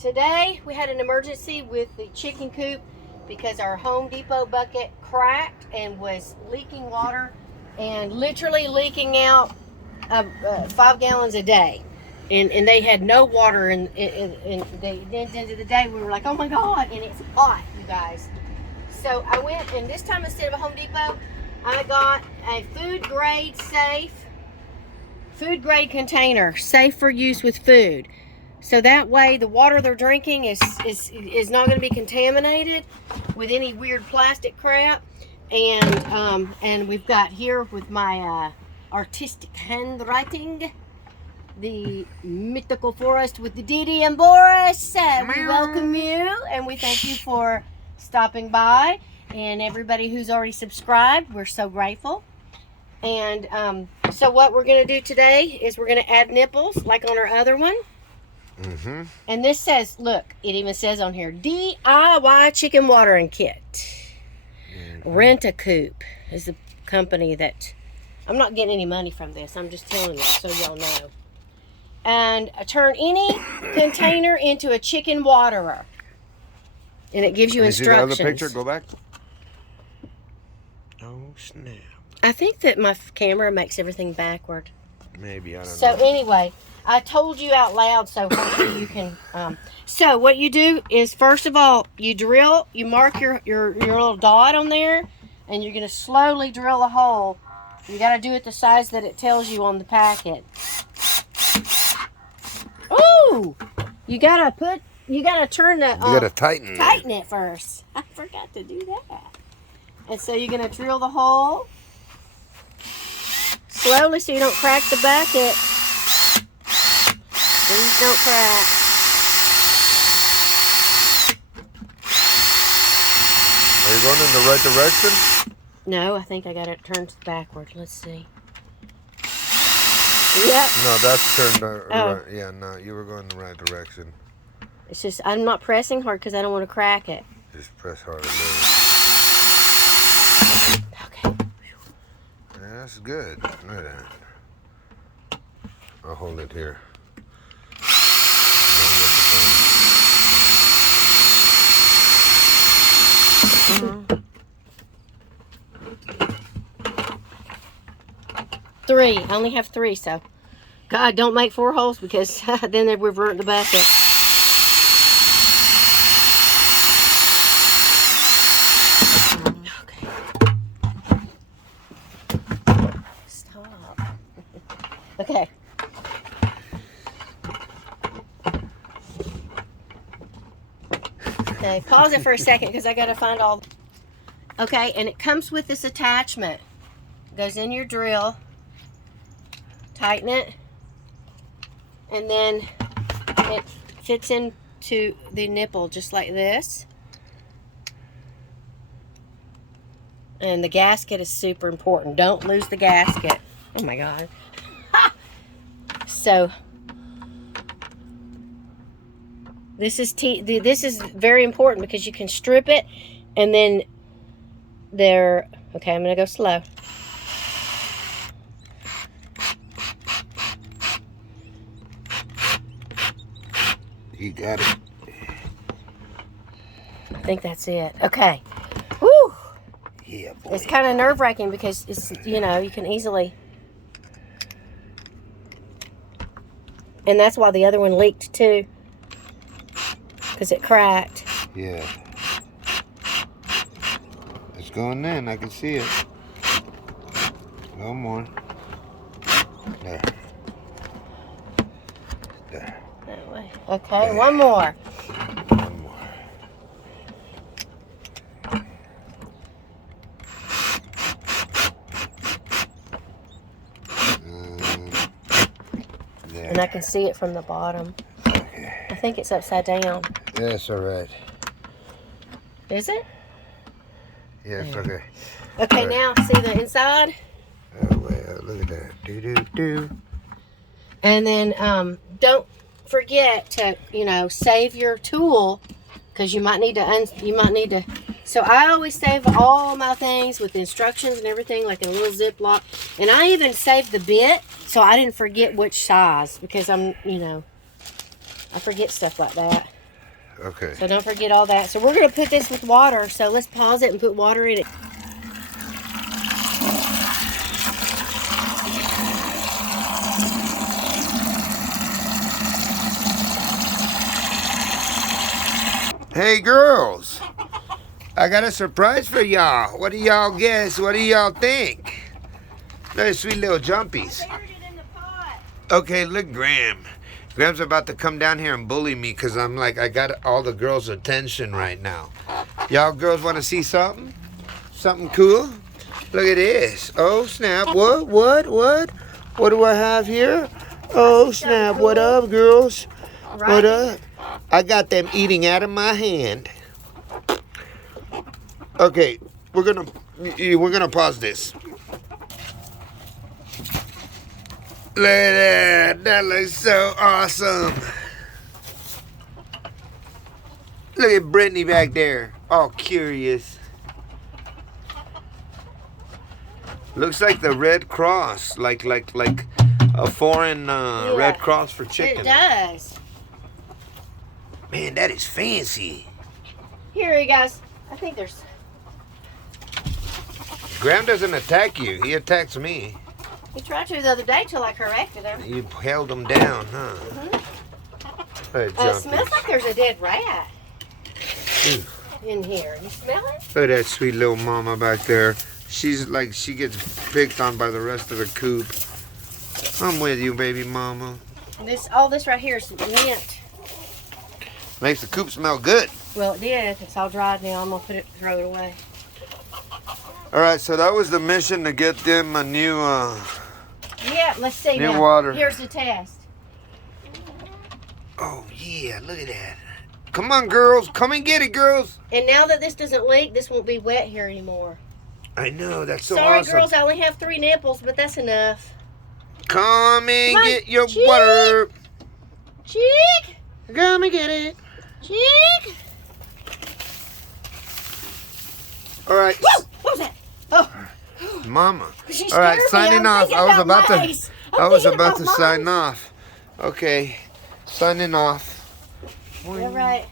Today we had an emergency with the chicken coop because our Home Depot bucket cracked and was leaking water and literally leaking out 5 gallons a day. And they had no water and the end of the day we were like, oh my God, and it's hot, you guys. So I went, and this time instead of a Home Depot, I got a food grade container, safe for use with food. So that way the water they're drinking is not going to be contaminated with any weird plastic crap. And we've got here with my artistic handwriting, the mythical forest with the Didi and Boris. We welcome you and we thank you for stopping by. And everybody who's already subscribed, we're so grateful. And so what we're going to do today is we're going to add nipples like on our other one. Mm-hmm. And this says, look, it even says on here, DIY chicken watering kit. Mm-hmm. Rent a Coop is the company that, I'm not getting any money from this. I'm just telling you so y'all know. And turn any container into a chicken waterer. And it gives you instructions. See the other picture? Go back. Oh, snap. I think that my camera makes everything backward. Maybe, I don't know. So anyway, I told you out loud, so hopefully you can. So what you do is, first of all, you drill, you mark your little dot on there, and you're going to slowly drill a hole. You got to do it the size that it tells you on the packet. Ooh! You got to turn the... you got to tighten it first. I forgot to do that. And so you're going to drill the hole slowly so you don't crack the bucket. Please don't crack. Are you going in the right direction? No, I think I got it turned backward. Let's see. Yep. No, that's turned right. Yeah, no, you were going in the right direction. It's just, I'm not pressing hard because I don't want to crack it. Just press hard a little. Okay. Yeah, that's good. Look at that. I'll hold it here. 3. I only have 3, so. God, don't make 4 holes because then we've ruined the bucket. Okay. Stop. Okay. Okay, pause it for a second because I got to find all. Okay, and it comes with this attachment. It goes in your drill. Tighten it. And then it fits into the nipple just like this. And the gasket is super important. Don't lose the gasket. Oh my God. So this is very important because you can strip it and then okay, I'm gonna go slow. You got it. I think that's it. Okay. Woo! Yeah, boy. It's kind of nerve-wracking because it's, you can easily. And that's why the other one leaked too. Because it cracked. Yeah. It's going in. I can see it. No more. There. There. That way. Okay, there. One more. One more. There. And I can see it from the bottom. Okay. I think it's upside down. That's all right. Is it? Yes, okay. Okay, right. Now see the inside? Oh, well, look at that. Do-do-do. And then don't forget to, save your tool because you might need to, so I always save all my things with instructions and everything like in a little Ziploc. And I even saved the bit so I didn't forget which size because I forget stuff like that. Okay. So don't forget all that. So we're going to put this with water. So let's pause it and put water in it. Hey girls, I got a surprise for y'all. What do y'all guess? What do y'all think? They're sweet little jumpies. I buried it in the pot. Okay, look, Graham. Graham's about to come down here and bully me because I'm like, I got all the girls' attention right now. Y'all girls want to see something? Something cool? Look at this. Oh, snap. What? What do I have here? Oh, snap. What up, girls? Right. What up? I got them eating out of my hand. Okay, we're gonna pause this. Look at that. That looks so awesome. Look at Brittany back there, all curious. Looks like the Red Cross, like a foreign Red Cross for chicken. It does. Man, that is fancy. Here, you guys. I think there's... Graham doesn't attack you. He attacks me. He tried to the other day till I corrected him. You held him down, huh? Mm-hmm. Smells like there's a dead rat in here. You smell it? Look at that sweet little mama back there. She's like, she gets picked on by the rest of the coop. I'm with you, baby mama. All this right here is mint. Makes the coop smell good. Well, it did. It's all dried now. I'm gonna throw it away. All right, so that was the mission, to get them a new Yeah, let's see new now. water. Here's the test. Oh yeah, look at that. Come on, girls, come and get it, girls. And now that this doesn't leak, this won't be wet here anymore. I know, that's so Sorry, awesome. girls, I only have 3 nipples, but that's enough. Come and Come on, get your Chick. water. Chick, Come and get it. Chick. All right. Whoa, what was that? Oh, Mama. she All right, scared me. signing I'm off. thinking I was about about mice. to I'm I was thinking about to about sign mice. off. Okay. Signing off. All right.